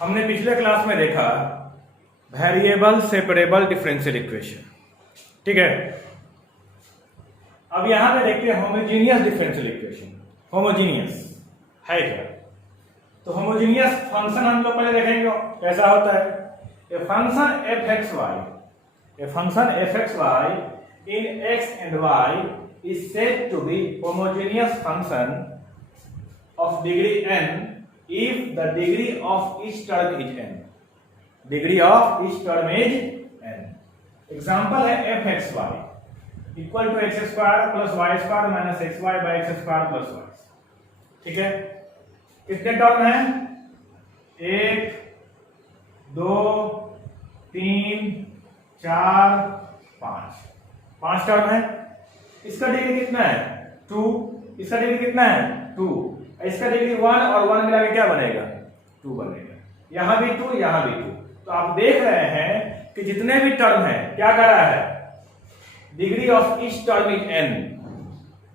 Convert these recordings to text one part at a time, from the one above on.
हमने पिछले क्लास में देखा वेरिएबल सेपरेबल डिफरेंशियल इक्वेशन। ठीक है, अब यहां पे देखते हैं होमोजीनियस डिफरेंशियल इक्वेशन। होमोजीनियस है क्या? तो होमोजीनियस फंक्शन हम लोग पहले देखेंगे कैसा होता है। A function f x y in x and y is said to be homogeneous function of degree n if the degree of each term is n. Degree of each term is n. Example है f x y equal to x square plus y square minus x y by x square plus y. ठीक है, कितने term हैं? 1 2 3 4 5 term है। इसका degree कितना है? 2। इसका डिग्री कितना है? 2। इसका डिग्री 1 और 1 मिला के क्या बनेगा? 2 बनेगा। यहां भी 2, यहां भी 2। तो आप देख रहे हैं कि जितने भी टर्म है क्या कर रहा है? Degree of each term is n।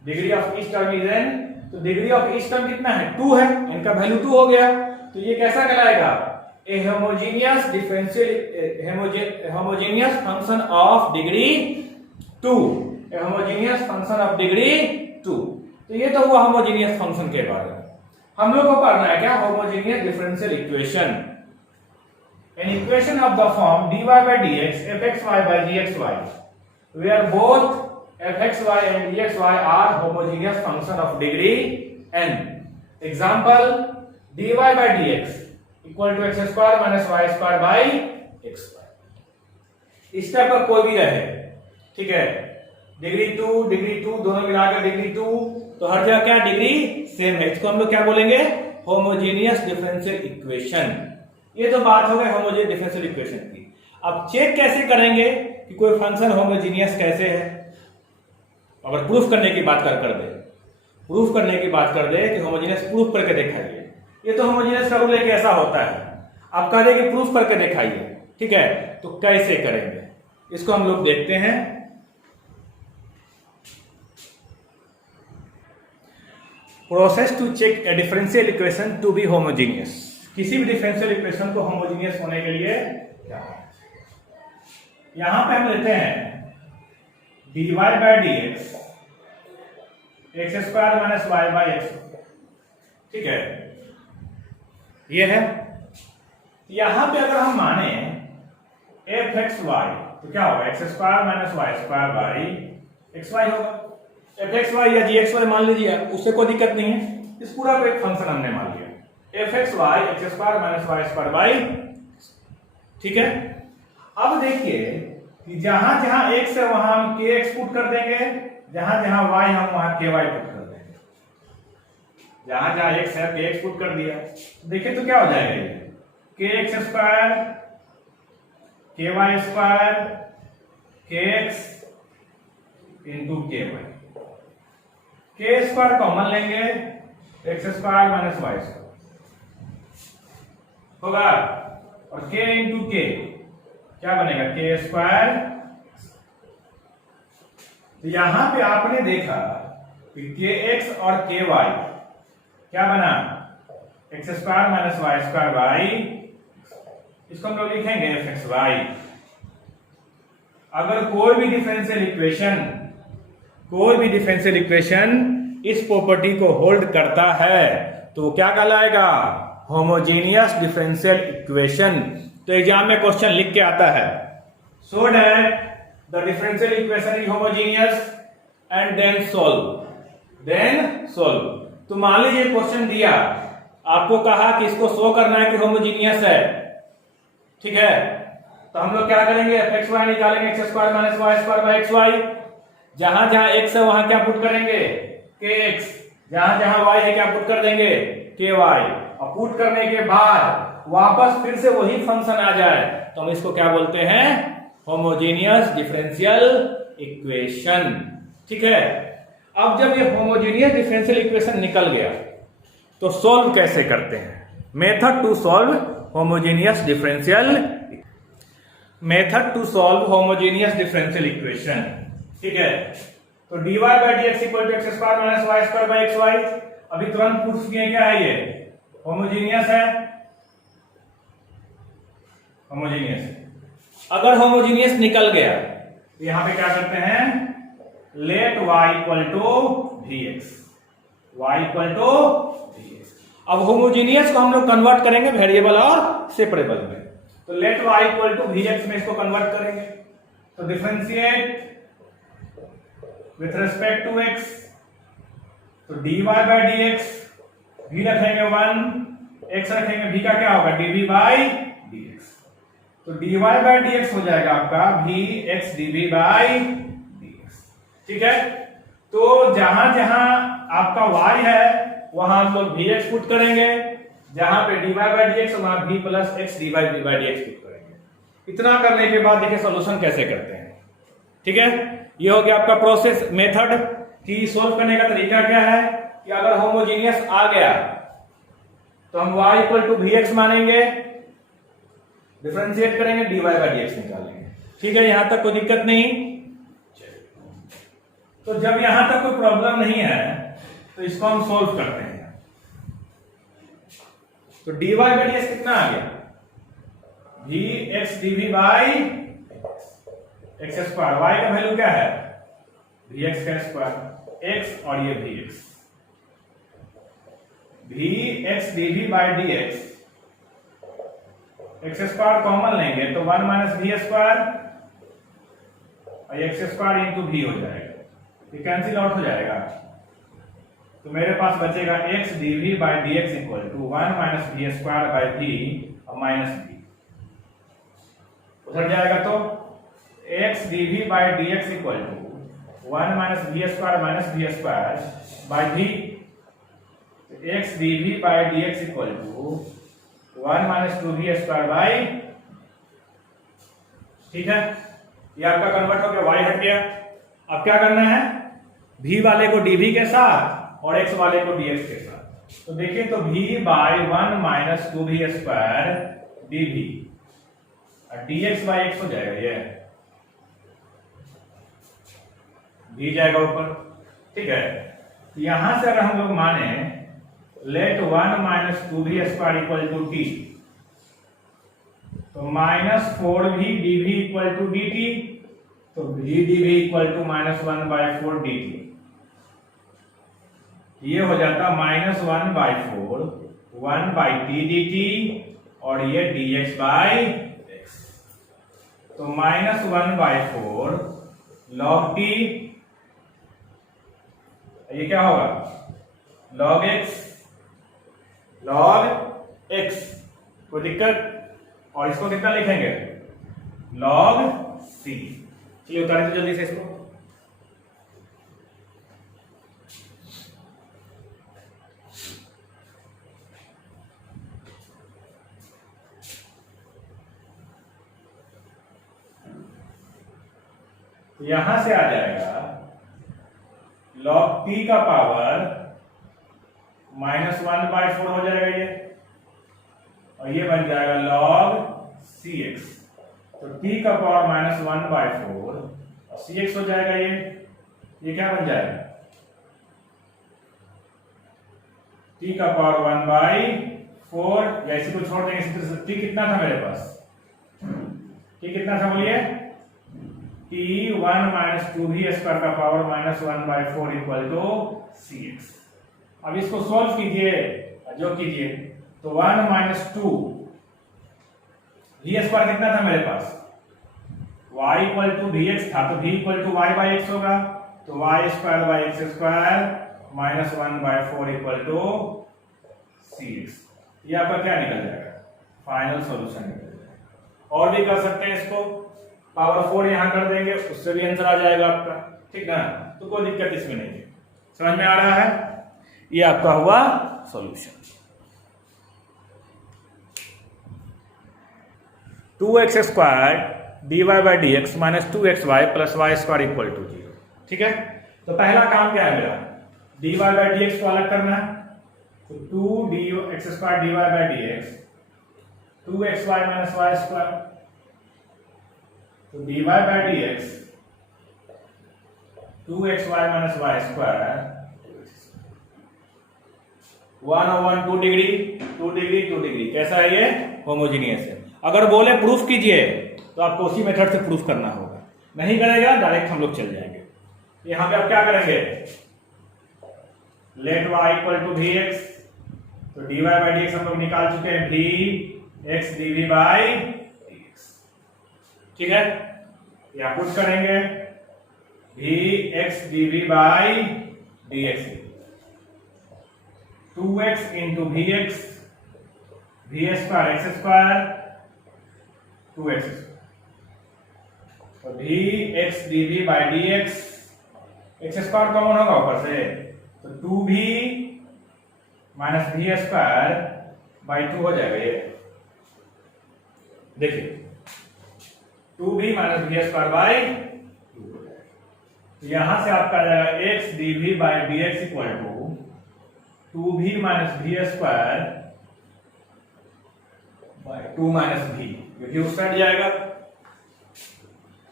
Degree of each term is n। तो डिग्री ऑफ ईच टर्म कितना है? 2 है। इनका वैल्यू 2 हो गया। तो ये कैसा कहलाएगा? A homogeneous differential homogeneous function of degree 2। A homogeneous function of degree 2। तो ये तो हुआ होमोजेनियस फंक्शन के बारे में। हम लोग को पढ़ना है क्या? Homogeneous differential equation. An equation of the form dy by dx fxy by gxy where both fxy and gxy are homogeneous function of degree n. Example dy by dx equal to x square minus y square by x square। इस type का कोई भी रहे, ठीक है, degree 2 दोनों मिलाकर degree 2, तो हर जगह क्या डिग्री सेम है। इसको हम लोग क्या बोलेंगे? Homogeneous differential equation. ये तो बात हो गई होमोजेनियस डिफरेंशियल इक्वेशन की। अब चेक कैसे करेंगे कि कोई फंक्शन होमोजेनियस कैसे है? अगर प्रूफ करने की बात कर दे कि होमोजेनियस, प्रूफ करके दिखाइए। ये तो होमोजेनियस का रूल है कि ऐसा होता है। आप कह दे कि प्रूफ करके दिखाइए, ठीक है, तो कैसे करेंगे इसको हम लोग देखते हैं। Process to check a differential equation to be homogeneous. किसी भी डिफरेंशियल इक्वेशन को होमोजीनियस होने के लिए क्या है? यहां पे हम लेते हैं dy by dx x square minus y by x, ठीक है, ये है। यहां पे अगर हम माने f x y तो क्या होगा? x square minus y square by x y होगा। fxy या gxy मान लीजिए, उससे कोई दिक्कत नहीं है। इस पूरा को एक फंक्शन हमने मान लिया fxy x square minus y square by, ठीक है। अब देखिए कि जहां जहां x है वहां हम kx पुट कर देंगे, जहां जहां y हम वहां ky पुट कर देंगे। जहां जहां x है kx पुट कर दिया, देखिए तो क्या हो जाएगा? ये kx square ky square kx into ky। K square common लेंगे, x square minus y square होगा, और के इंटू के क्या बनेगा? के स्क्वायर। तो यहां पे आपने देखा कि के एक्स और के वाई क्या बना? X square minus y square by, इसको हम लोग लिखेंगे एफ एक्स वाई। अगर कोई भी डिफरेंशियल इक्वेशन इस प्रॉपर्टी को होल्ड करता है तो वो क्या कहलाएगा? Homogeneous differential equation. तो एग्जाम में क्वेश्चन लिख के आता है, so that the differential equation is homogeneous and then solve. तो मान लीजिए क्वेश्चन दिया, आपको कहा कि इसको शो करना है कि होमोजेनियस है, ठीक है, तो हम लोग क्या करेंगे? एफ वाई निकालेंगे, x square minus y square by x y. जहां जहां x है वहां क्या पुट करेंगे? kx। जहां जहां y है क्या पुट कर देंगे? ky। और पुट करने के बाद वापस फिर से वही फंक्शन आ जाए तो हम इसको क्या बोलते हैं? होमोजेनियस डिफरेंशियल इक्वेशन, ठीक है। अब जब ये होमोजेनियस डिफरेंशियल इक्वेशन निकल गया तो सॉल्व कैसे करते हैं? Method to solve homogeneous differential equation, ठीक है। तो dy by dx equal to x square minus y square by x y. अभी तुरंत प्रूफ किए क्या है? ये होमोजीनियस है, होमोजीनियस है। अगर होमोजीनियस निकल गया तो यहां पे क्या करते हैं, let y equal to vx, y equal to vx। अब होमोजीनियस को हम लोग कन्वर्ट करेंगे वेरिएबल और सेपरेबल में, तो let y equal to vx में इसको कन्वर्ट करेंगे, तो differentiate with respect to x, तो dy बाय dx, v रखेंगे 1, x रखेंगे, v का क्या होगा dv बाय dx, तो dy बाय dx हो जाएगा आपका vx dv बाय dx। ठीक है, तो जहां जहां आपका y है वहां हम लोग vx पुट करेंगे, जहां पे dy बाय dx वहां v plus x dy by dx put करेंगे। इतना करने के बाद देखिए सॉल्यूशन कैसे करते हैं। ठीक है, ये हो गया आपका प्रोसेस मेथड कि सोल्व करने का तरीका क्या है कि अगर होमोजीनियस आ गया तो हम y इक्वल टू vx मानेंगे, डिफरेंशिएट करेंगे, dy बाय dx निकालेंगे। ठीक है, यहां तक कोई दिक्कत नहीं। तो जब यहां तक कोई प्रॉब्लम नहीं है तो इसको हम सोल्व करते हैं। तो dy बाय dx कितना आ गया, vx dv by x square, y का वैल्यू क्या है vx का स्क्वायर, x और ये vx, vx dv by dx, x square common लेंगे तो 1 माइनस v स्क्वायर और x स्क्वायर इंटू v हो जाएगा, ये कैंसिल आउट हो जाएगा, तो मेरे पास बचेगा x dv by dx equal to 1 minus v square by v और माइनस v उधर जाएगा, तो x dv by dx equal to 1 minus v square minus v square by v, x dv by dx equal to 1 minus 2v square by, ठीक है, ये आपका convert हो गया, y हट गया। अब क्या करना है, v वाले को dv के साथ और x वाले को dx के साथ, तो देखिए तो v by 1 minus 2v square dv और dx बाय x हो जाएगा, ये v जाएगा ऊपर। ठीक है, यहां से अगर हम लोग माने लेट 1 minus 2v square equal to t, तो minus 4v dv equal to dt, तो v dv equal to minus 1 by 4 dt, ये हो जाता minus 1 by 4 1 by t dt और ये dx बाय x, तो माइनस 1 बाय 4 log t, ये क्या होगा log x, log x, कोई दिक्कत, और इसको कितना लिखेंगे log c। चलिए उतारें तो जल्दी से इसको, तो यहां से आ जाएगा log p का पावर माइनस 1 बाय 4 हो जाएगा ये, और ये बन जाएगा log cx, तो t का पावर माइनस 1 बाय 4 और cx हो जाएगा ये क्या बन जाएगा t का पावर 1 बाय 4, या इसी को छोड़ देंगे इसी तरह से। t कितना था मेरे पास, t कितना था बोलिए, t 1 माइनस 2v स्क्वायर का power minus 1 by 4 equal to cx। अब इसको सॉल्व कीजिए, जो कीजिए, तो 1 माइनस 2 v स्क्वायर कितना था मेरे पास, y इक्वल टू vx था, तो v equal to y by x होगा, तो y square by x square minus 1 by 4 equal to cx। ये आपका क्या निकल जाएगा, फाइनल सॉल्यूशन निकल जाएगा। और भी कर सकते हैं इसको, पावर 4 यहां कर देंगे, उससे भी आंसर आ जाएगा आपका। ठीक ना, तो कोई दिक्कत इसमें नहीं है, समझ में आ रहा है, ये आपका हुआ solution. 2x square dy by dx minus 2xy plus y square equal to 0। ठीक है, तो पहला काम क्या है मेरा, dy बाई dx को अलग करना है, तो 2x square dy by dx 2xy minus y square, तो dy by dx 2xy minus y square, 1/1 2 degree 2 degree 2 degree. कैसा है ये? होमोजीनियस है। अगर बोले प्रूफ कीजिए तो आपको उसी मेथड से प्रूफ करना होगा, नहीं करेगा डायरेक्ट हम लोग चल जाएंगे। यहां पे आप क्या करेंगे, let y equal to v x, तो dy बाई डी एक्स हम लोग निकाल चुके हैं, v x DV by d x. ठीक है, या पुट करेंगे v x DV by d x, 2x into v x, v square x square 2x, तो v x DV by d x, x square common होगा ऊपर से, तो 2v minus v square by 2 हो जाएगा। ये देखिए 2v minus v square by 2 हो जाएगा। तो यहां से आपका आ जाएगा x dv by d x equal to 2v minus v square by 2 minus v, क्योंकि उस साइड जाएगा,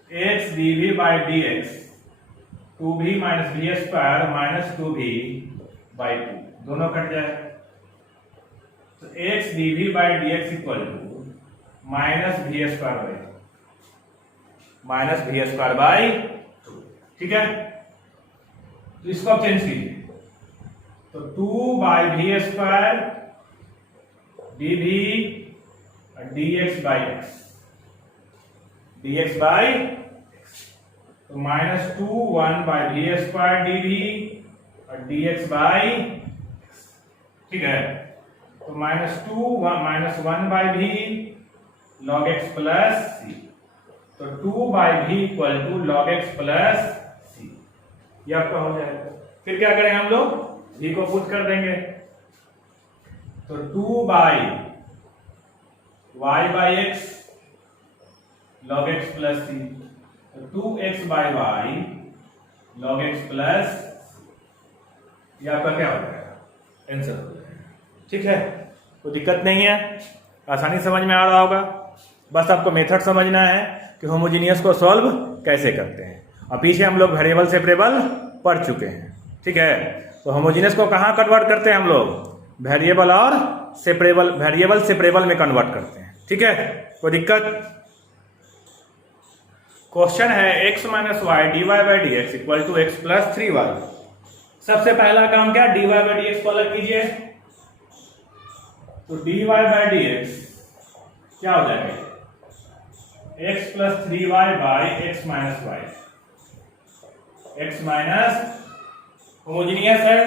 x dv by d x 2v minus v square minus 2v by 2, दोनों कट जाए, तो x dv by d x equal to minus v square by 2। ठीक है, तो इसको आप चेंज कीजिए, तो 2 by v square dv d x by x, d x by, तो minus 2 1 by v square dv और डी एक्स बाई, ठीक है, तो minus 2 minus 1 by v log x plus c, तो 2 by v equal to log x plus c, ये आपका हो जाएगा। फिर क्या करेंगे हम लोग, वी को पुट कर देंगे, तो 2 by y by x log x plus c, तो 2x by y log x plus, ये आपका क्या हो जाएगा, आंसर हो जाएगा। ठीक है, कोई दिक्कत नहीं है, आसानी समझ में आ रहा होगा। बस आपको मेथड समझना है कि होमोजीनियस को सॉल्व कैसे करते हैं, और पीछे हम लोग वेरिएबल सेपरेबल पढ़ चुके हैं। ठीक है, तो होमोजीनियस को कहाँ कन्वर्ट करते हैं हम लोग, वेरिएबल और सेपरेबल, वेरिएबल सेपरेबल में कन्वर्ट करते हैं। ठीक है, कोई दिक्कत? क्वेश्चन है x minus y d y by d x equal to x plus 3y। सबसे पहला काम क्या, d y by d x को अलग कीजिए, तो d y by d x क्या हो जाएगा, x plus 3y by x minus y, x minus, homogeneous है,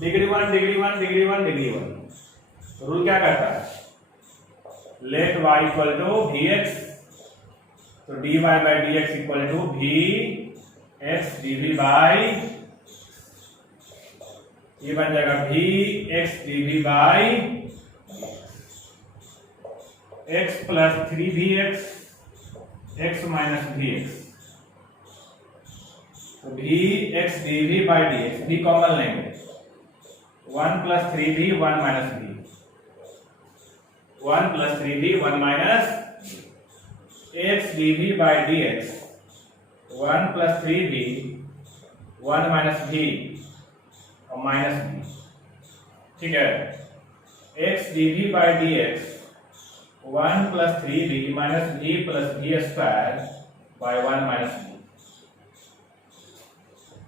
degree 1 degree 1 degree 1 degree 1, rule क्या करता है, let y equal to v x, तो dy by d x equal to v x DV by, ये बन जाएगा v x DV by x plus 3v x, x minus v x, तो v x DV by d x, v common लेंगे, 1 plus 3v 1 minus v, 1 plus 3v 1 minus x dv by dx, 1 plus 3v 1 minus v और minus v। ठीक है, x dv by dx 1 plus 3v minus v plus v square by 1 minus v,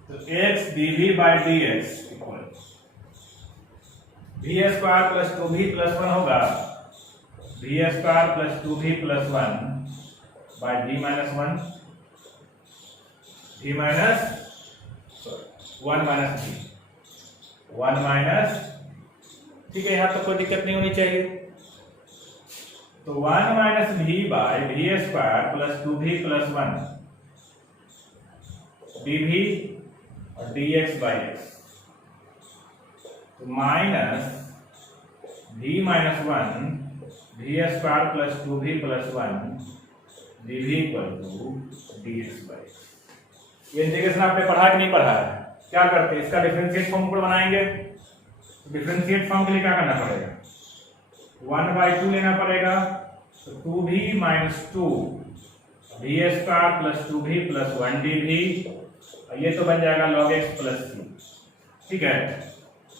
तो x dv by dx equal v square plus 2v plus 1 होगा, v square plus 2v plus 1 by D minus 1, D minus 1 minus D, 1 minus, ठीक है, यहां तो कोई दिक्कत नहीं होनी चाहिए, तो 1 minus v by v square plus 2v plus 1 dv और dx बाई एक्स, तो minus v minus 1 v square plus 2v plus 1 dv equal to dx by, ये इंटीग्रेशन आपने पढ़ा कि नहीं पढ़ा है? क्या करते हैं, इसका डिफरेंशिएट फॉर्म पर बनाएंगे, डिफरेंशिएट फॉर्म के लिए क्या करना पड़ेगा, 1/2 लेना पड़ेगा, तो 2v minus 2 v square plus 2v plus 1 dv, ये तो बन जाएगा log x प्लस c। ठीक है,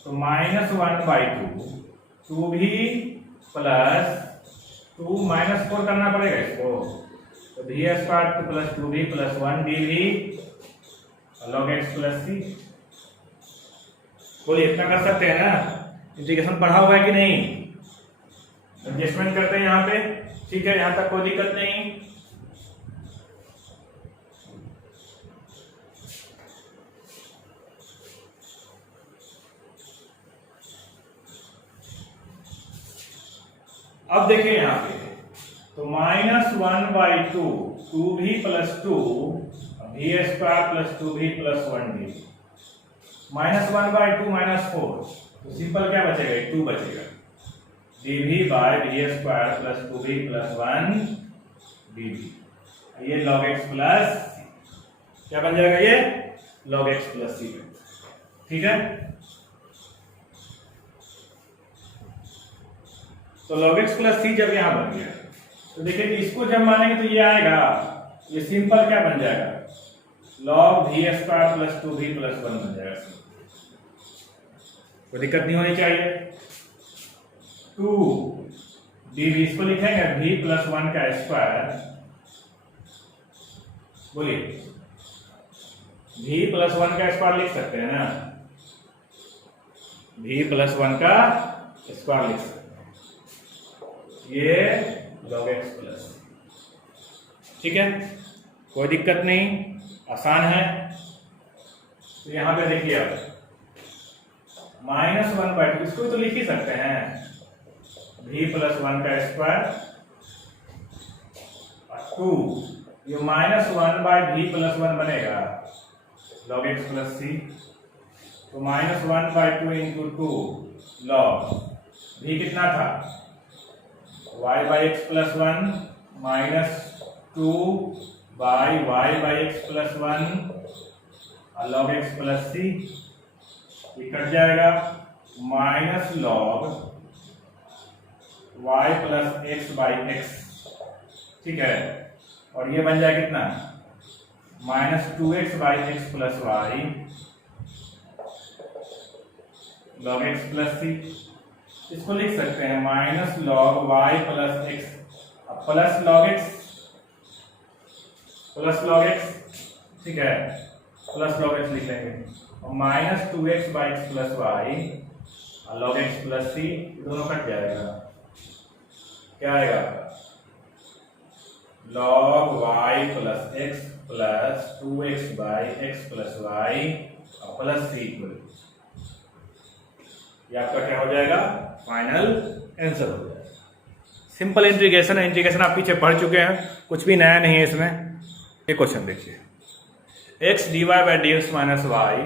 तो -1/2 2 भी प्लस 2 -4 करना पड़ेगा इसको, तो v² plus 2v plus 1 dv log x plus c। बोलिए इतना कर सकते हैं ना? इंटीग्रेशन पढ़ा हुआ है कि नहीं? एडजस्टमेंट करते हैं यहाँ पे, ठीक है, यहाँ तक कोई दिक्कत नहीं। अब देखिए यहाँ पे, तो -1/2 2v plus 2 v² plus 2v plus 1d -1/2 -4, तो सिंपल क्या बचेगा? 2 बचेगा, dv by v² plus 2v plus 1 dv। ये log x प्लस c क्या बन जाएगा? ये log x प्लस c, ठीक है। तो log x प्लस c जब यहां बन गया, तो देखिए कि इसको जब मानेंगे तो ये आएगा, ये सिंपल क्या बन जाएगा? log v² plus 2v plus 1 बन जाएगा। कोई दिक्कत नहीं होनी चाहिए। 2 dv इसको लिखेंगे v प्लस 1 का स्क्वायर, बोलिए v प्लस 1 का स्क्वायर लिख सकते हैं ना? v प्लस 1 का स्क्वायर लिख सकते हैं, ये log x प्लस, ठीक है, कोई दिक्कत नहीं, आसान है। तो यहां पे देखिए अब -1/2 इसको तो लिख ही सकते हैं, v प्लस 1 का स्क्वायर 2, ये -1/v प्लस 1 बनेगा log x प्लस c, तो -1/2 इंटू 2 log v कितना था? y by x plus 1 minus 2 by y by x plus 1 log x plus c, ये कट जाएगा, minus log y plus x by x, ठीक है, और ये बन जाएगा कितना? -2x by x plus y log x plus c। इसको लिख सकते हैं minus log y plus x, plus log x, ठीक है, प्लस log x लिख लेंगे, और -2x by x plus y log x plus c, दोनों कट जाएगा, क्या आएगा? log y plus x plus 2x by x plus y plus c equal, ये आपका क्या हो जाएगा? फाइनल आंसर हो जाएगा। सिंपल इंटीग्रेशन है, इंटीग्रेशन आप पीछे पढ़ चुके हैं, कुछ भी नया नहीं है इसमें। ये क्वेश्चन देखिए, x dy by dx minus y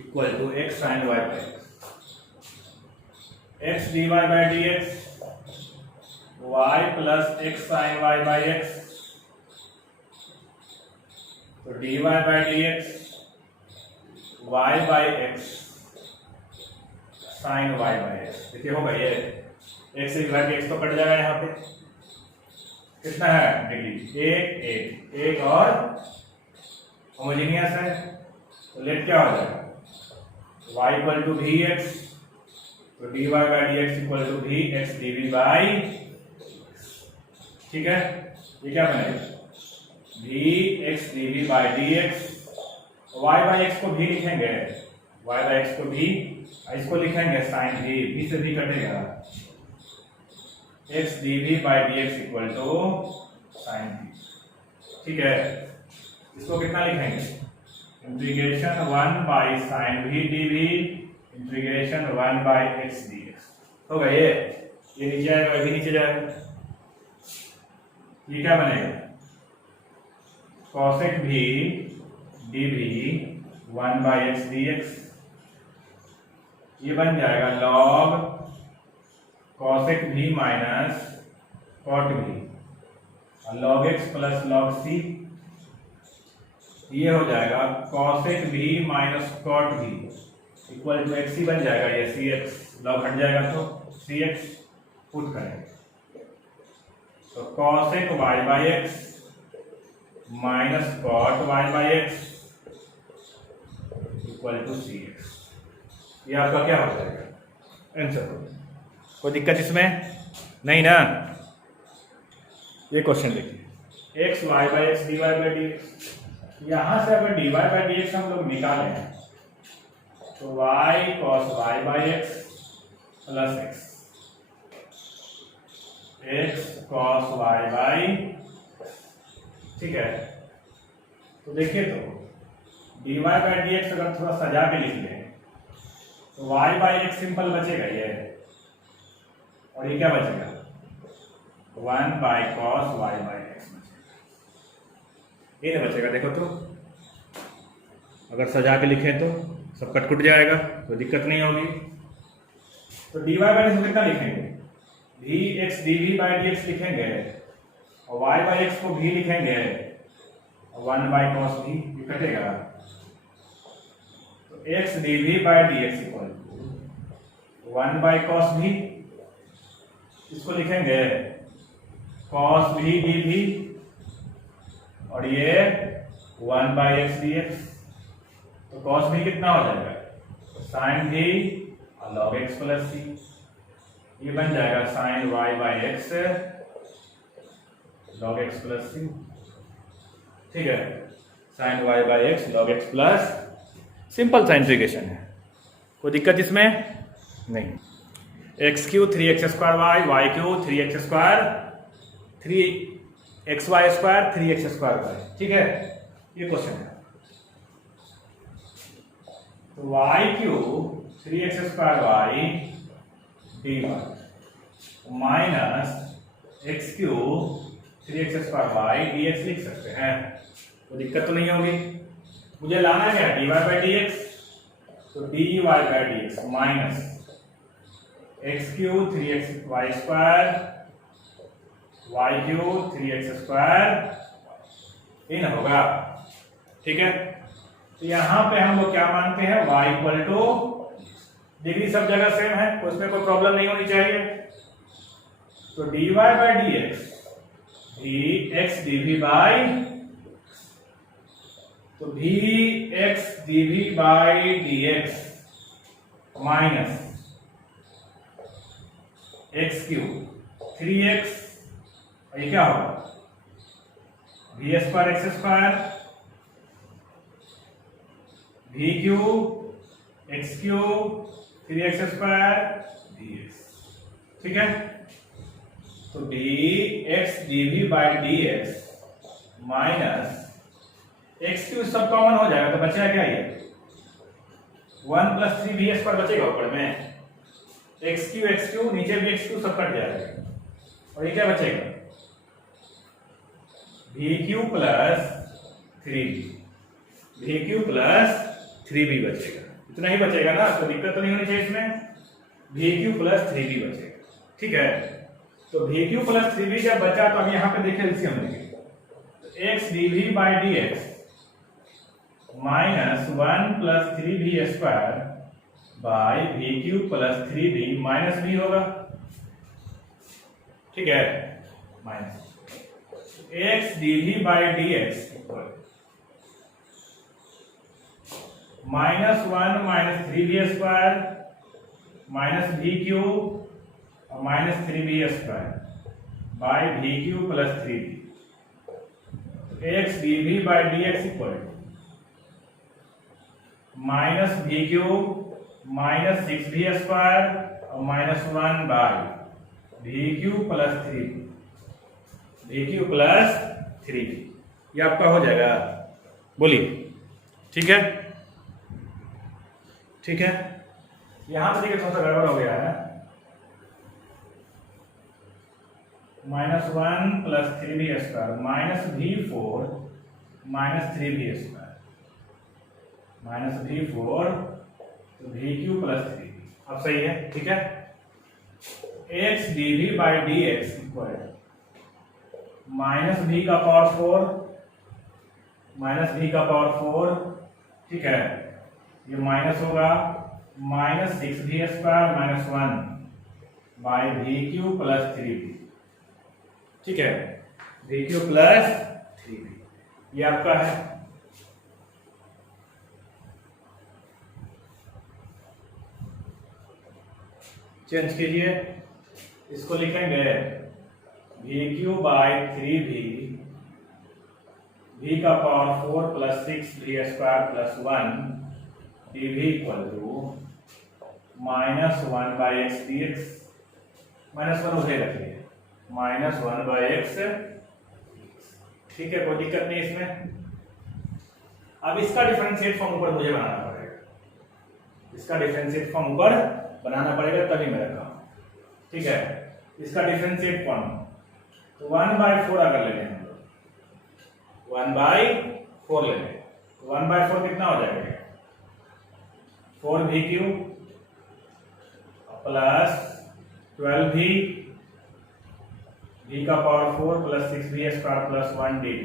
equal to x sine y by x dy by dx y plus x sine y by x, तो dy by dx y by x sine y by x, देखिए होगा ये x से घटा के x तो cut जाएगा, यहाँ पे कितना है डिग्री? एक और होमोजेनियस है, तो लेट क्या हो जाएगा? y equal to v x, तो dy by d x equal to v x dv by, ठीक है, ये क्या बनेगा? V x dv by d x, y by x को भी लिखेंगे, y बाई एक्स को भी, इसको लिखेंगे साइन v से भी कटेगा, x dv by dx equal to sine v, ठीक है, इसको कितना लिखेंगे? Integration 1 by sine v dv integration 1 by x dx होगा, ये नीचे आएगा, ये भी नीचे जाएगा, ये क्या बनेगा? cosec v dv 1 by x dx, ये बन जाएगा log cosec v minus cot v log x plus log c, ये हो जाएगा cosec v minus cot v equal to x बन जाएगा, ये cx log हट जाएगा तो cx पुट करेंगे, तो cosec y by x minus cot y by x equal to cx, ये आपका क्या हो जाएगा आंसर। कोई दिक्कत इसमें नहीं ना। ये क्वेश्चन देखिए, x y by x d y by d x, यहां से अगर d y by d x हम लोग निकालें तो y cos y by x plus x cos y by, ठीक है। तो देखिए तो d y by d x अगर थोड़ा सजा के लिख लें तो वाई बाई एक्स सिंपल बचेगा ये, और ये क्या बचेगा 1 by cos y by x बचेगा। ये नहीं बचेगा, देखो तो अगर सजा के लिखें तो सब कट जाएगा, कोई दिक्कत नहीं होगी। तो डी वाई बाई एक्स कितना लिखेंगे, v x d v by d x लिखेंगे, और वाई बाई एक्स को भी लिखेंगे, 1 बाई कॉस भी, ये कटेगा। तो x d v by d x equal 1 by cos भी, इसको लिखेंगे कॉस भी डी भी, और ये 1 बाई एक्स डी एक्स। तो कॉस भी कितना हो जाएगा साइन भी और लॉग एक्स प्लस सी, ये बन जाएगा sine y by x log x plus c, ठीक है। Sine y by x log x plus, simple सा इंटीग्रेशन है, कोई दिक्कत इसमें नहीं। X Q 3x square y, y cube 3x square 3xy square 3x square y, ठीक है। ये क्वेश्चन है। तो y cube 3x square y d y minus x Q 3x square y d x लिख सकते हैं, तो दिक्कत तो नहीं होगी। मुझे लाना क्या d y by d x, तो d y by d x minus x Q 3x y square y cube 3x square इन होगा, ठीक है। तो यहां पे हम लोग क्या मानते हैं y इक्वल टू, डिग्री सब जगह सेम है, उसमें कोई प्रॉब्लम नहीं होनी चाहिए। तो dy by d x dv by, तो vx dv by dx minus x Q 3x, ये क्या होगा v square x square v q x Q 3x square dx, ठीक है। तो dx dv by dx minus x q सब common हो जाएगा, तो बचेगा क्या ये 1 प्लस 3v स्क्वायर बचेगा ऊपर में, एक्स क्यू नीचे भी एक्स क्यू सब कट जाएगा, और ये क्या बचेगा we cube plus 3v plus 3v बचेगा, इतना ही बचेगा ना, तो दिक्कत तो नहीं होनी चाहिए इसमें। वी क्यू प्लस 3v बचेगा, ठीक है। तो वी क्यू प्लस 3v जब बचा तो हम यहाँ पे देखें एलसीएम लेंगे, x DV by d x minus 1 plus 3v square by v cube plus 3v minus v होगा, ठीक है। Minus x dv by d x minus 1 minus 3v square minus v cube और minus 3v square by v cube plus 3v, x dv by d x equal minus v cube minus 6v square और minus 1 by v cube plus 3v, v cube plus 3v, ये आपका हो जाएगा, बोलिए, ठीक है। ठीक है, यहां से देखिए थोड़ा सा गड़बड़ हो गया है, -1 plus 3v square minus v4 minus 3v square minus v4 तो वी क्यू प्लस 3v, अब सही है, ठीक है। X dv by d x equal minus v का पावर 4 माइनस v का पावर 4, ठीक है। ये माइनस होगा minus 6v square minus 1 by v cube plus 3v, ठीक है। वी क्यू प्लस 3v ये आपका है। चेंज कीजिए, इसको लिखेंगे v q by 3v, v का power 4 plus 6v square plus 1 dv equal to -1 by x d x, -1 उधर रखिए, -1 बाई एक्स, ठीक है, कोई दिक्कत नहीं इसमें। अब इसका डिफरेंशिएट फॉर्म ऊपर मुझे बनाना पड़ेगा, इसका डिफरेंशिएट फॉर्म ऊपर बनाना पड़ेगा तभी मेरा काम, ठीक है। इसका डिफरेंशिएट फॉर्म तो 1/4 अगर ले लें हम लोग, 1/4 ले लें, 1/4 कितना हो जाएगा, 4v Q plus 12v, v का power 4 plus 6v square plus 1 dv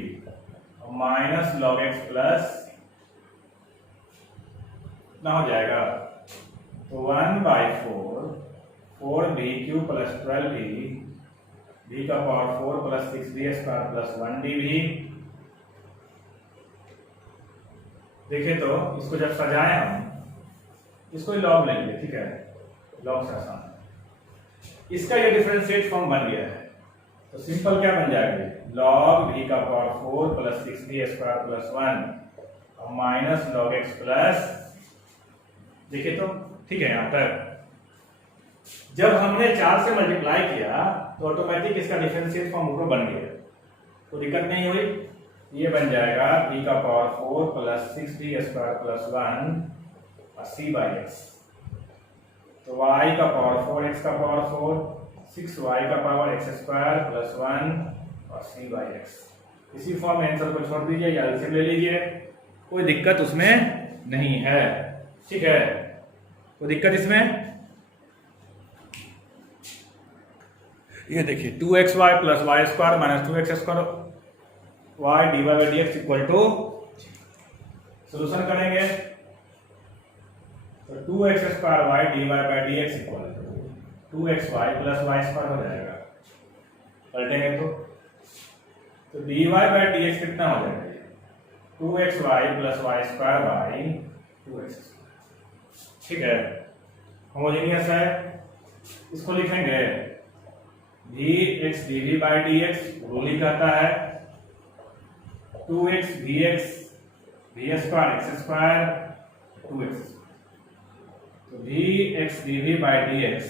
minus log x plus कितना हो जाएगा, तो 1/4 4v Q plus 12v, v का power 4 plus 6v square plus 1 dv। देखिए तो इसको जब सजाएं हम, इसको लॉग लेंगे, ठीक है, लॉग से आसान, इसका ये डिफरेंशिएट फॉर्म बन गया है, तो सिंपल क्या बन जाएगा, लॉग v का power 4 plus 6v square plus 1 और माइनस लॉग एक्स प्लस, देखिए तो ठीक है। यहां तक जब हमने 4 से मल्टीप्लाई किया तो ऑटोमेटिक इसका डिफरेंशिएट फॉर्म ऊपर बन गया, तो दिक्कत नहीं हुई, ये बन जाएगा v का power 4 plus 6v square plus 1 और c बाई एक्स, तो y का पावर 4 x का पावर 4 6y का पावर एक्स स्क्वायर प्लस 1 और c बाई एक्स। इसी फॉर्म में आंसर को छोड़ दीजिए या एलसीएम ले लीजिए, कोई दिक्कत उसमें नहीं है, ठीक है, कोई दिक्कत इसमें। ये देखिए 2xy plus y square minus 2x square y dy by d x equal to, solution करेंगे तो 2x square y dy by d x equal to 2xy plus y square हो जाएगा, पलटेंगे तो dy बाई डी एक्स कितना हो जाएगा, 2xy plus y square by 2x, ठीक है, होमोजेनियस है। इसको लिखेंगे dx dv by dx, rule कहता है 2x vx v square x square 2x, तो dx dv by dx,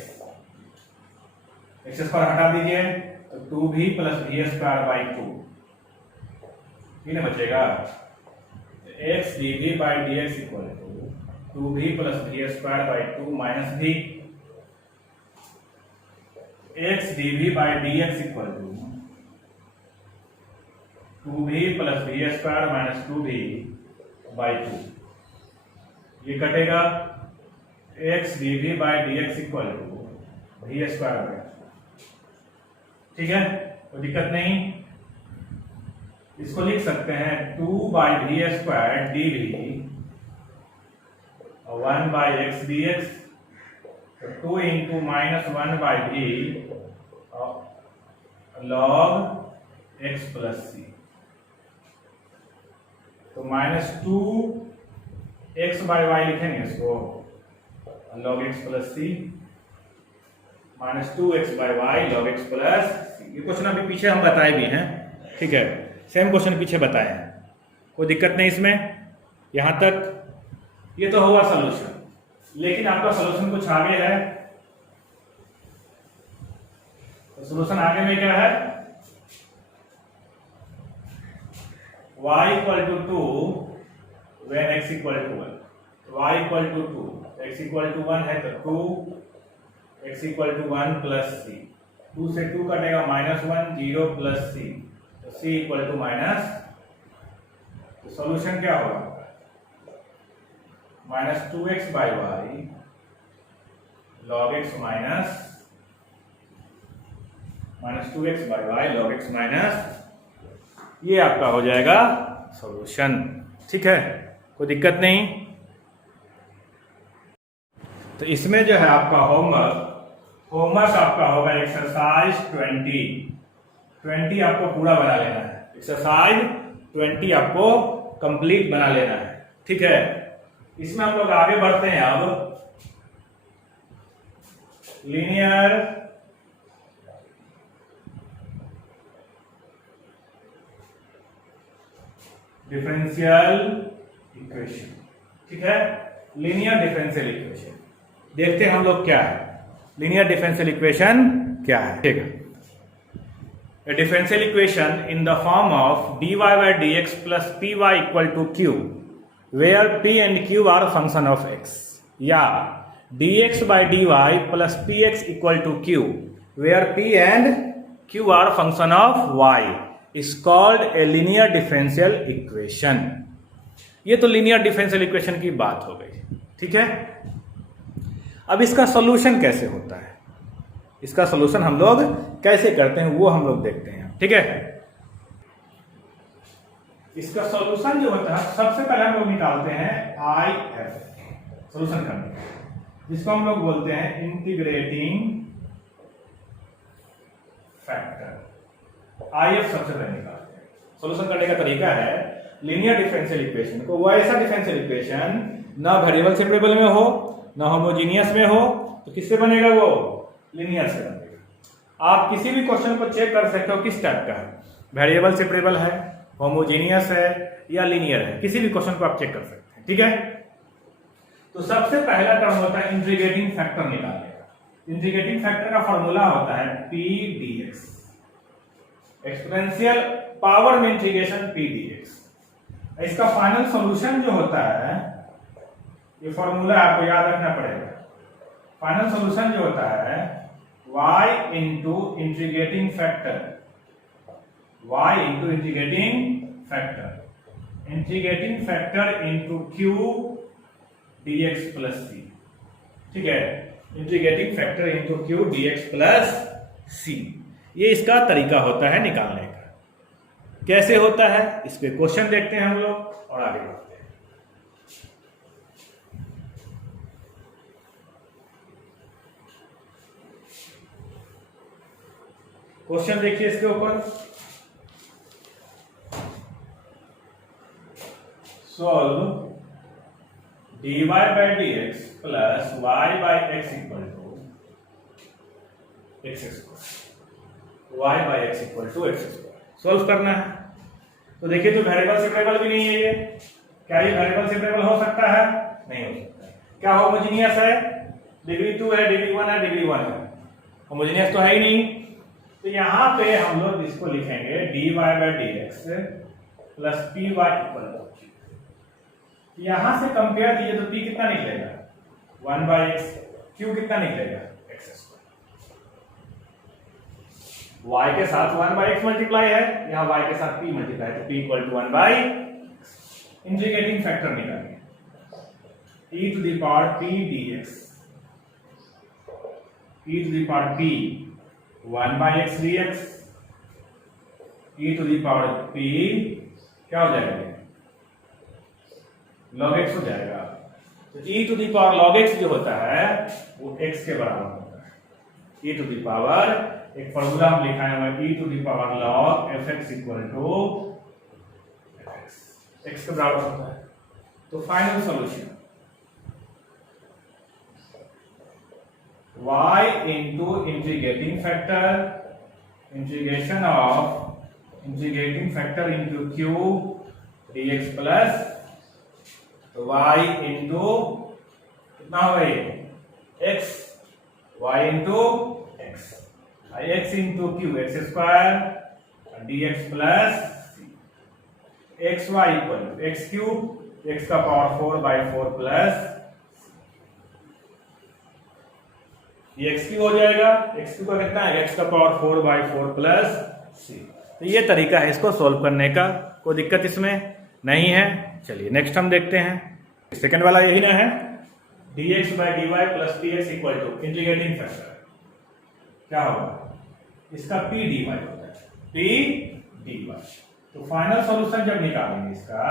x square हटा दीजिए तो 2v plus v square by 2, कितने बचेगा, x dv by dx equal to 2v plus v square by 2 minus v, x dv by dx equal to 2v plus v square minus 2v by 2, ये कटेगा, x dv by dx equal to v square by, ठीक है, कोई दिक्कत नहीं। इसको लिख सकते हैं 2 by v square d v और 1 बाई एक्स डी एक्स, तो 2 into minus 1 by v log x plus c, तो -2 एक्स बाई वाई लिखेंगे इसको, log x plus c, -2 x by y log x plus c. ये question अभी पीछे हम बताए भी हैं, ठीक है, सेम क्वेश्चन पीछे बताए हैं, कोई दिक्कत नहीं इसमें। यहां तक ये तो हुआ सॉल्यूशन, लेकिन आपका सॉल्यूशन कुछ आगे है, तो सॉल्यूशन आगे में क्या है, y equal to 2 when x equal to 1, y equal to 2, x equal to 1 है तो 2, x equal to 1 plus c, 2 से 2 कटेगा -1, 0 प्लस सी, तो c इक्वल टू माइनस, तो सॉल्यूशन क्या होगा, -2x by y log x minus -2x by y log x minus, ये आपका हो जाएगा सॉल्यूशन, ठीक है, कोई दिक्कत नहीं। तो इसमें जो है आपका होमवर्क आपका होगा एक्सरसाइज 20 आपको पूरा बना लेना है, एक्सरसाइज 20 आपको कंप्लीट बना लेना है, ठीक है। इसमें हम लोग आगे बढ़ते हैं। अब लीनियर डिफरेंशियल इक्वेशन। ठीक है, लीनियर डिफरेंशियल इक्वेशन देखते हैं हम लोग क्या है। लीनियर डिफरेंशियल इक्वेशन क्या है? ठीक है, a differential equation in the form of dy by dx plus py equal to q where p and q are function of x, या dx by dy plus px equal to q where p and q are function of y is called a linear differential equation। ये तो linear differential equation की बात हो गई। ठीक है, अब इसका सॉल्यूशन कैसे होता है, इसका सॉल्यूशन हम लोग कैसे करते हैं वो हम लोग देखते हैं। ठीक है, इसका सॉल्यूशन जो होता है सबसे पहले हम लोग निकालते हैं आई एफ सॉल्यूशन करने का, जिसको हम लोग बोलते हैं इंटीग्रेटिंग फैक्टर। आई एफ सबसे पहले निकालते हैं। सॉल्यूशन करने का तरीका है लीनियर डिफरेंशियल इक्वेशन को, वो ऐसा डिफरेंशियल इक्वेशन ना वेरिएबल सेपरेबल में हो ना होमोजीनियस में हो, तो किससे बनेगा? वो लीनियर से बनेगा। आप किसी भी क्वेश्चन को चेक कर सकते हो किस टाइप का है, वेरिएबल सेपरेबल है, होमोजीनियस है या लीनियर है, किसी भी क्वेश्चन को आप चेक कर सकते हैं। ठीक है, तो सबसे पहला टर्म होता है इंटीग्रेटिंग फैक्टर निकालने का। इंटीग्रेटिंग फैक्टर का फॉर्मूला होता है P D x, exponential power में इंटीग्रेशन पी डी एक्स। इसका फाइनल सॉल्यूशन जो होता है, ये फॉर्मूला आपको याद रखना पड़ेगा। फाइनल सॉल्यूशन जो होता है y into integrating factor, y into integrating factor, integrating factor into q dx plus c। ठीक है, integrating factor into q dx plus c, ये इसका तरीका होता है निकालने का। कैसे होता है इस पे क्वेश्चन देखते हैं हम लोग और आगे बढ़ते हैं। क्वेश्चन देखिए इसके ऊपर, solve dy by dx plus y by x equal to x square, y by x equal to x square solve करना है। तो देखिए, तो वेरिएबल सेपरेबल भी नहीं है ये। क्या ये वेरिएबल सेपरेबल हो सकता है? नहीं हो सकता। क्या होमोजीनियस है? डिग्री 2 है, डिग्री 1 है, डिग्री 1 है, होमोजीनियस तो है ही नहीं। तो यहां पे हम लोग इसको लिखेंगे dy by dx plus py equal to q। यहां से कंपेयर कीजिए तो p कितना निकलेगा? 1 by x, q कितना निकलेगा? x square. y के साथ 1 by x मल्टीप्लाई है, यहां y के साथ p मल्टीप्लाई है, तो p equal to 1 by x। Integrating factor निकालिए, e to the power p dx, e to the power p 1 by x dx, e to the power p क्या हो जाएगा? log x हो जाएगा। तो e to the power log x जो होता है वो x के बराबर होता है। e टू दी पावर, एक फॉर्मूला हम लिखाए हुए, e to the power log fx equal to x के बराबर होता है। तो final solution y into integrating factor, integration of integrating factor into q dx plus, तो y into कितना होगा ये? x, y into x, x into q x square dx plus c, x y equal x cube x का power 4 by 4 plus ये x Q हो जाएगा, x Q का कितना है? x का पावर 4 by 4 प्लस c। तो ये तरीका है इसको सॉल्व करने का, कोई दिक्कत इसमें नहीं है। चलिए नेक्स्ट हम देखते हैं, सेकंड वाला यही ना है, dx by dy plus px equal to integrating factor क्या होगा? इसका p dy होता है, p dy। तो फाइनल सॉल्यूशन जब निकालेंगे इसका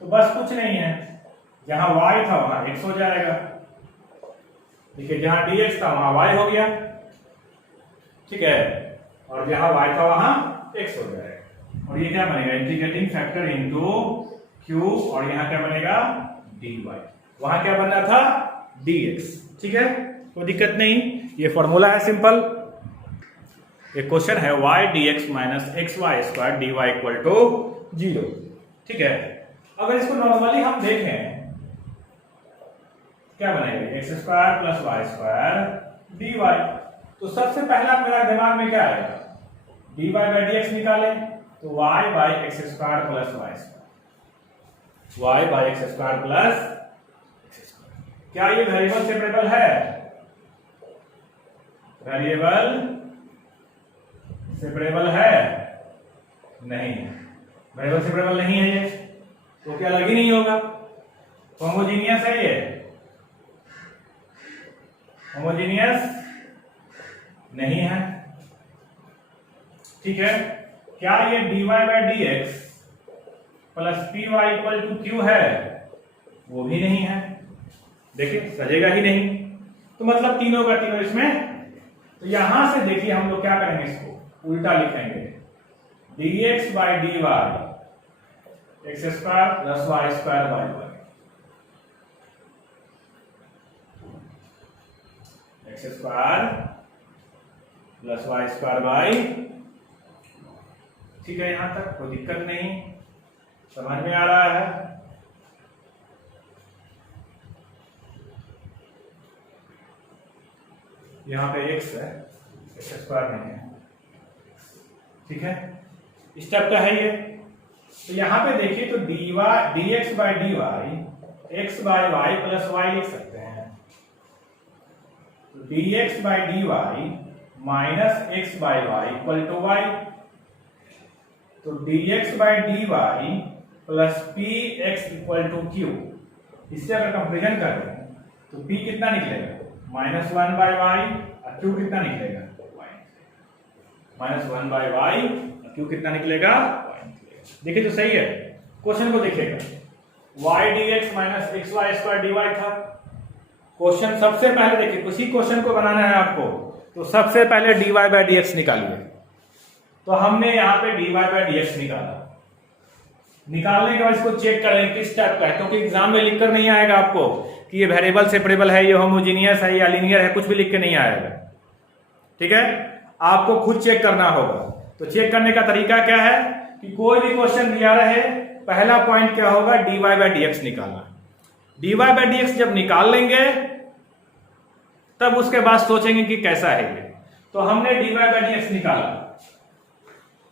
तो बस कुछ नहीं है, जहां y था वहां x हो जाएगा। देखिए, जहां dx था वहां y हो गया, ठीक है, और जहां y था वहां x हो जाएगा। और ये क्या बनेगा? इंटीग्रेटिंग फैक्टर इनटू q, और यहां क्या बनेगा? dy। वहां क्या बनना था? dx। ठीक है, कोई दिक्कत नहीं, ये फॉर्मूला है सिंपल। एक क्वेश्चन है y dx minus x y square d y equal to 0। ठीक है, अगर इसको नॉर्मली हम देखें क्या बनेगा, x square plus y square d y. तो सबसे पहला मेरा दिमाग में क्या आएगा, d y by d x निकालें तो y by x square plus y square, y by x square plus, क्या ये वेरिएबल सेपरेबल है, वेरिएबल सेपरेबल है नहीं, वेरिएबल सेपरेबल नहीं है ये, तो क्या अलग ही नहीं होगा, होमोजीनियस है ये, होमोजीनियस नहीं है। ठीक है, क्या ये dy by d x plus p y equal to q है, वो भी नहीं है, देखिए सजेगा ही नहीं, तो मतलब तीनों का तीनों इसमें। तो यहां से देखिए हम लोग क्या करेंगे, इसको उल्टा लिखेंगे, dx by d y x square plus y square by y, x square plus y square by. ठीक है, यहां तक कोई दिक्कत नहीं, समझ में आ रहा है। यहां पे x है, एक्स स्क्वायर नहीं है। ठीक है, स्टेप का है ये। तो यहां पे देखिए तो d x by d y x by y plus y लिख सकते हैं, d x by d y minus x by y equal to y, तो dx by d y plus p x equal to q. इससे अगर comparison करें तो p कितना निकलेगा, माइनस वन बाई वाई, और q कितना निकलेगा, माइनस वन बाई वाई, और q कितना निकलेगा, देखिए तो सही है। क्वेश्चन को देखिएगा, y dx minus x y square d y था। क्वेश्चन सबसे पहले देखिए, किसी क्वेश्चन को बनाना है आपको तो सबसे पहले dy बाई डी एक्स निकालिए। तो हमने यहाँ पे dy बाई डी एक्स निकाला, निकालने के बाद इसको चेक करें किस टाइप का है, क्योंकि एग्जाम में लिखकर नहीं आएगा आपको कि ये वेरिएबल सेपरेबल है, ये होमोजीनियस है या लीनियर है, कुछ भी लिख के नहीं आएगा। ठीक है, आपको खुद चेक करना होगा। तो चेक करने का तरीका क्या है कि कोई भी क्वेश्चन दिया रहे, पहला पॉइंट क्या होगा, dy बाई डी एक्स निकालना। dy बाई डी एक्स जब निकाल लेंगे तब उसके बाद सोचेंगे कि कैसा है ये। तो हमने dy बाई डी एक्स निकाला,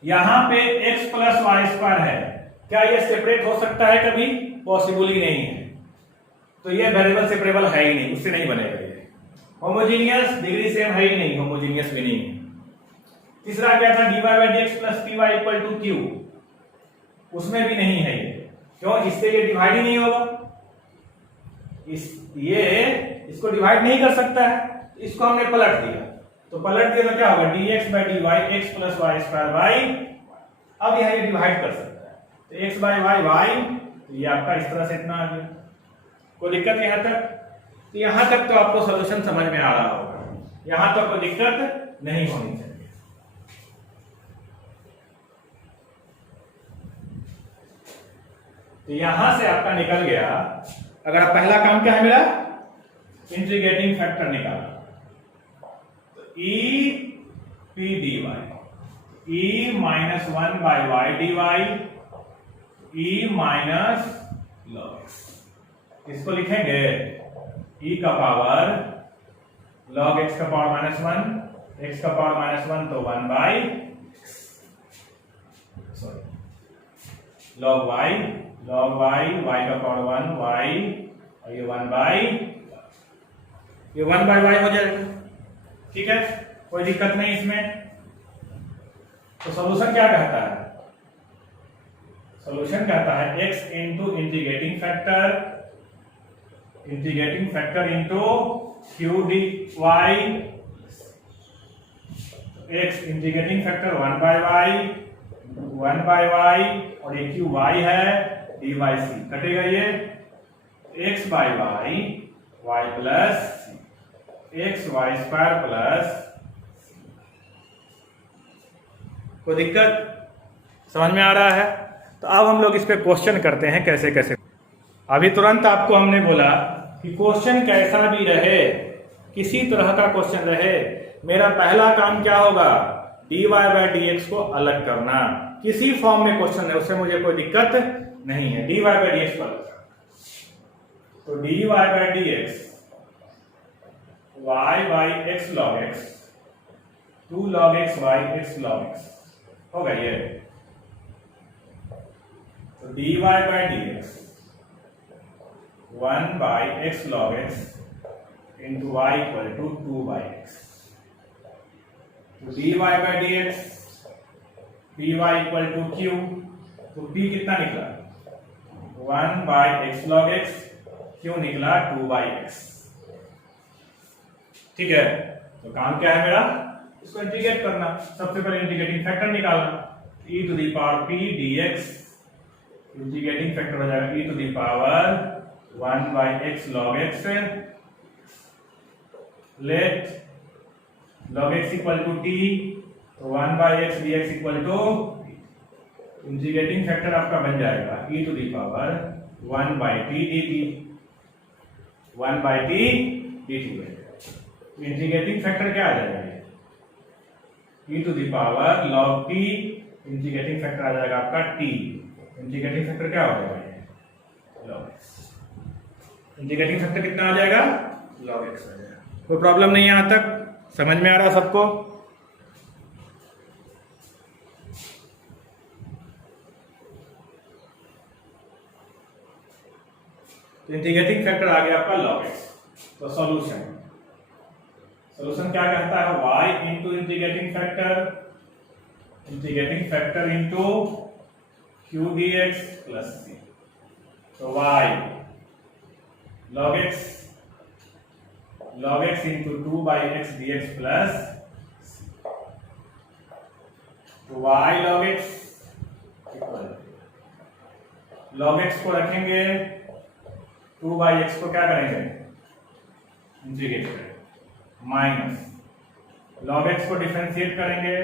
यहां पे x प्लस वाई स्क्वायर है, क्या ये सेपरेट हो सकता है कभी, पॉसिबल ही नहीं है, तो ये वेरिएबल सेपरेबल है ही नहीं, उससे नहीं बनेगा ये। होमोजीनियस डिग्री सेम है ही नहीं, होमोजीनियस भी नहीं है। तीसरा क्या था, dy by d x plus p y equal to q, उसमें भी नहीं है ये, क्यों, इससे ये डिवाइड ही नहीं होगा, इसको डिवाइड नहीं कर सकता है, इसको हमने पलट दिया। तो पलट दिया तो क्या होगा, dx by d y x plus y square by, अब यह डिवाइड कर सकता है, तो x बाई वाई वाई, तो ये आपका इस तरह से इतना आ गया। कोई दिक्कत यहां तक, तो यहां तक तो आपको सॉल्यूशन समझ में आ रहा होगा, यहां तक कोई दिक्कत नहीं होनी चाहिए। तो यहां से आपका निकल गया, अगर आप पहला काम क्या है मेरा, इंटीग्रेटिंग फैक्टर निकाला, e p dy, e minus one by y d y, e minus log x, इसको लिखेंगे e का पावर log x का पावर माइनस वन, x का पावर माइनस वन, तो one by sorry log y, y का power one, y, और ये one by, ये वन बाई वाई हो जाएगा। ठीक है, कोई दिक्कत नहीं इसमें। तो सॉल्यूशन क्या कहता है, सॉल्यूशन कहता है x into integrating factor into q d y, x integrating factor one by y, और ये क्यू वाई है, डी वाई सी कटेगा, ये x by y, y plus x y square plus, कोई दिक्कत समझ में आ रहा है। तो अब हम लोग इस पे क्वेश्चन करते हैं कैसे कैसे। अभी तुरंत आपको हमने बोला कि क्वेश्चन कैसा भी रहे किसी तरह का क्वेश्चन रहे, मेरा पहला काम क्या होगा, dy बाय dx को अलग करना। किसी फॉर्म में क्वेश्चन है उससे मुझे कोई दिक्कत नहीं है, dy बाय dx को अलग करना। तो dy by dx y by x log x 2 log x by x log x होगा ये। तो dy by dx 1 by x log x into y equal to 2 by x। तो dy by dx py equal to q, तो p कितना निकला 1 by x log x, q निकला 2 by x। ठीक है, तो काम क्या है मेरा, इसको इंटीग्रेट करना। सबसे पहले इंटीग्रेटिंग फैक्टर निकालना, e to the power p dx, integrating factor हो जाएगा e to the power 1 by x log x, let log x equal to t, तो 1 by x dx equal to, integrating factor आपका बन जाएगा e to the power 1 by t dt, 1 by t dt। Integrating factor क्या आ जाएगा, e to the power log t, integrating factor आ जाएगा आपका t, integrating factor क्या हो जाएगा log x, इंटीग्रेटिंग फैक्टर कितना आ जाएगा log x आ जाएगा। कोई प्रॉब्लम नहीं है, यहां तक समझ में आ रहा सबको। तो इंटीग्रेटिंग फैक्टर आ गया आपका log x। तो सॉल्यूशन क्या कहता है, y into integrating factor into q dx plus c। तो y log x into 2 by x dx plus c। तो y log x equal log x को रखेंगे, 2 बाई x को क्या करेंगे इंटीग्रेट करेंगे, माइनस log x को डिफरेंशिएट करेंगे,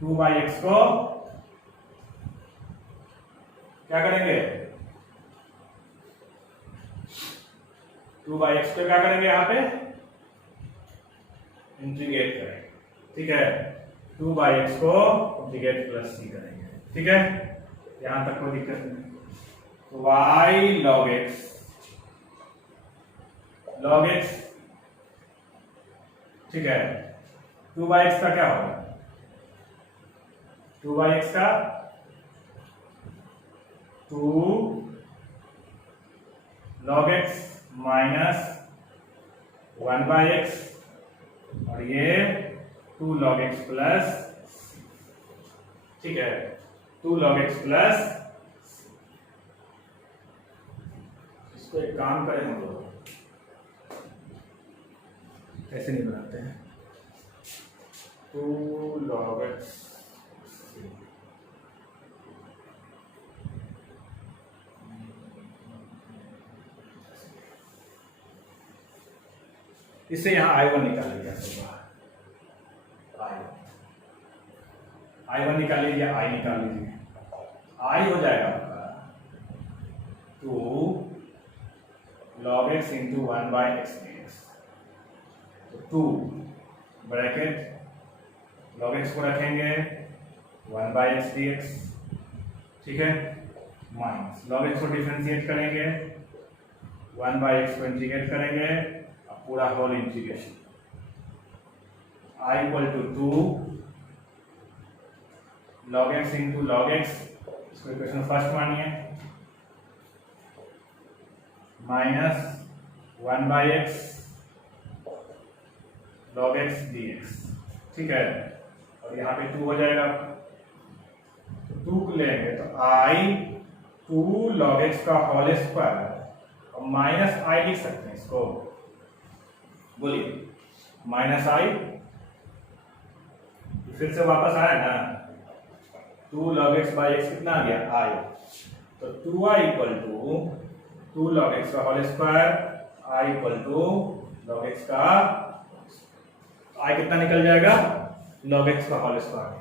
2 बाई x को क्या करेंगे 2 बाई x को क्या करेंगे यहाँ पे इंटीग्रेट करेंगे। ठीक है, 2 बाई x को इंटीग्रेट प्लस c करेंगे। ठीक है, यहां तक कोई दिक्कत नहीं। तो y log x ठीक है, 2 बाई x का क्या होगा, 2 बाई x का 2 log x minus 1 by x, और ये 2 log x प्लस, ठीक है 2 log x प्लस। इसको एक काम करें हम लोग, ऐसे नहीं बनाते हैं, 2 log x इससे यहां I1 निकाल लिया, I1 निकाल लीजिए, I निकाल लीजिए, I हो जाएगा आपका 2 log x into 1 by x dx। तो 2 ब्रैकेट log x को रखेंगे 1 बाई x dx, ठीक है, माइनस log x को डिफरेंशिएट करेंगे, 1 बाई x को इंटीग्रेट करेंगे, अब पूरा whole integration, I equal to 2 log x into log x, इसको इक्वेशन फर्स्ट मानिए, minus 1 by x log x dx। ठीक है, और यहाँ पे 2 हो जाएगा, तो 2 को लेंगे तो I 2 log x का होल स्क्वायर, और माइनस I लिख सकते हैं इसको, बोलिए माइनस I, फिर से वापस आया ना, 2 log x बाई x कितना आ गया I, तो 2I equal to 2 log x का whole square, I equal to log x का, I कितना निकल जाएगा log x का होल स्क्वायर।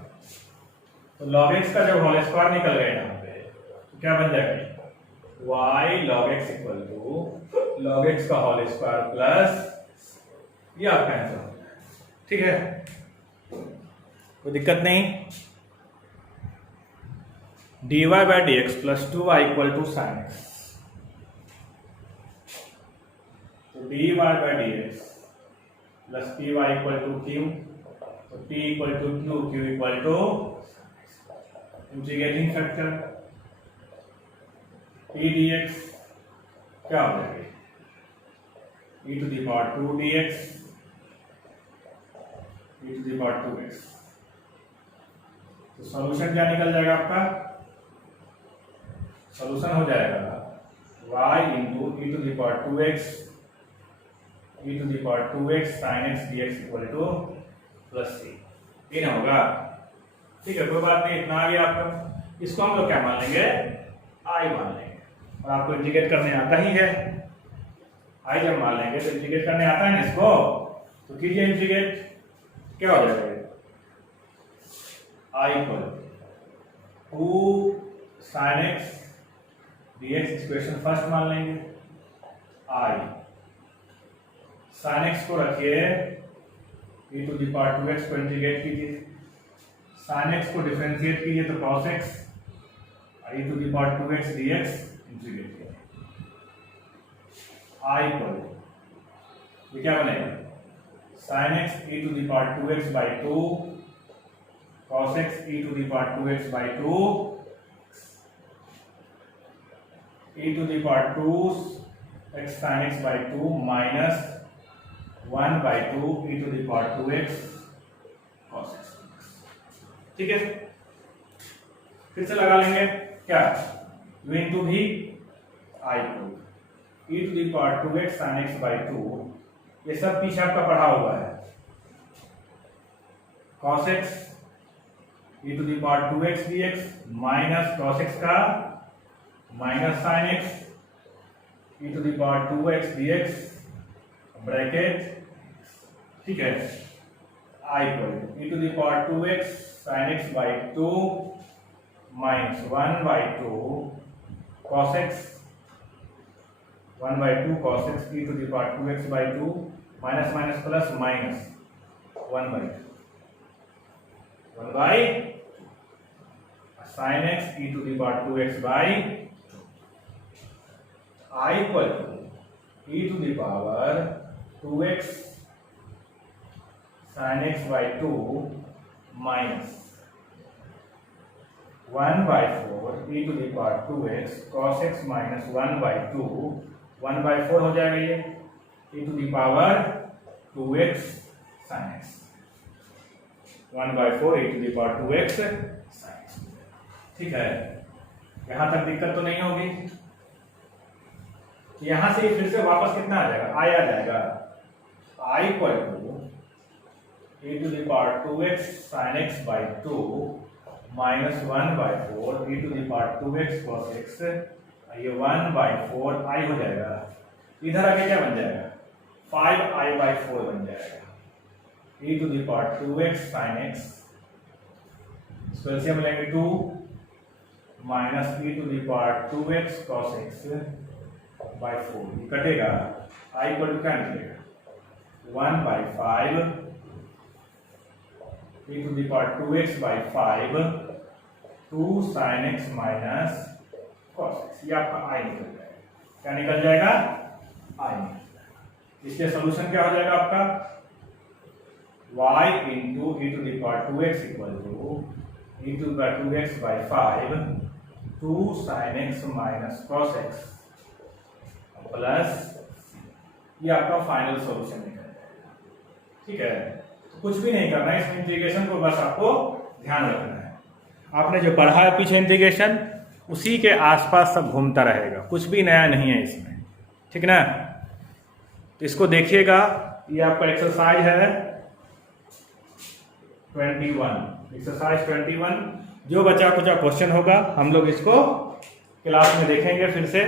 तो log x का जब होल स्क्वायर निकल गया यहाँ पे तो क्या बन जाएगा, y log x equal to log x का होल स्क्वायर प्लस ये आपका आंसर हो जाएगा। ठीक है, कोई दिक्कत नहीं। dy by d x plus 2y equal to sine x, तो dy by d x plus p y equal to q, तो p equal to q, q equal to integrating factor p dx क्या हो जाएगा, e to the power 2 dx e to the power 2x। तो solution क्या निकल जाएगा आपका, solution हो जाएगा y into e to the power 2x e to the power 2x sin x dx equal to plus c, ये ना होगा। ठीक है, कोई बात नहीं, इतना आ गया आपका। इसको हम लोग क्या मान लेंगे, i मान लेंगे, और आपको इंटीग्रेट करने आता ही है। i जब मान लेंगे तो इंटीग्रेट करने आता है ना इसको, तो कीजिए इंटीग्रेट, क्या हो जाएगा, i equal 2 sin x dx equation first मान लेंगे, i sin x को रखिए e to the power 2x को इंटीग्रेट कीजिए, sin x को डिफरेंशिएट कीजिए तो cos x e to the power 2x dx integrate कीजिए, i इक्वल ये क्या बनेगा, sin x e to the power 2x by 2 cos x e to the power 2x by 2 e to the power 2x sin x by 2 minus 1 by 2 e to the power 2x cos x। ठीक है, फिर से लगा लेंगे क्या, u into भी i को e to the power 2x sin x by 2, ये सब पीछे आपका पढ़ा हुआ है, cos x e to the power 2x dx minus cos x का minus sin x e to the power 2x dx bracket. ठीक है, i equal e to the power 2x sin x by 2 minus 1 by 2 cos x 1 by 2 cos x e to the power 2x by 2 minus minus plus minus 1 by sin x e to the power 2x by 2, i equal e to the power 2x sin x by 2 minus 1 by 4 e to the power 2x cos x minus 1 by 2, 1 by 4 हो जाएगा ये e to the power 2x sin x, 1 by 4 e to the power 2x sin x। ठीक है, यहां तक दिक्कत तो नहीं होगी। यहां से फिर से वापस कितना आ जाएगा, i आ जाएगा, i equal to e to the power 2x sin x by 2 minus 1 by 4 e to the power 2x cos x, ये 1 बाई 4 i हो जाएगा, इधर आके क्या बन जाएगा, 5i बाई 4 बन जाएगा, e to the power 2x sin x, इसको एलसीएम लेंगे 2 minus e to the power 2x cos x by 4, ये कटेगा, i इक्वल टू क्या निकलेगा, 1 by 5 e to the power 2x by 5 2 sin x minus cos x, ये आपका i निकल जाएगा, क्या निकल जाएगा, i निकल जाएगा। इसलिए सॉल्यूशन क्या हो जाएगा आपका, y into e to the power 2x equal to e to the power 2x by 5 2 sin x minus cos x plus, ये आपका फाइनल सॉल्यूशन निकल जाएगा। ठीक है, तो कुछ भी नहीं करना है इस इंटीग्रेशन को, बस आपको ध्यान रखना है, आपने जो पढ़ा है पीछे इंटीग्रेशन उसी के आसपास सब घूमता रहेगा, कुछ भी नया नहीं है इसमें। ठीक ना, तो इसको देखिएगा, ये आपका एक्सरसाइज है 21, एक्सरसाइज 21। जो बचा कुछ क्वेश्चन होगा हम लोग इसको क्लास में देखेंगे फिर से।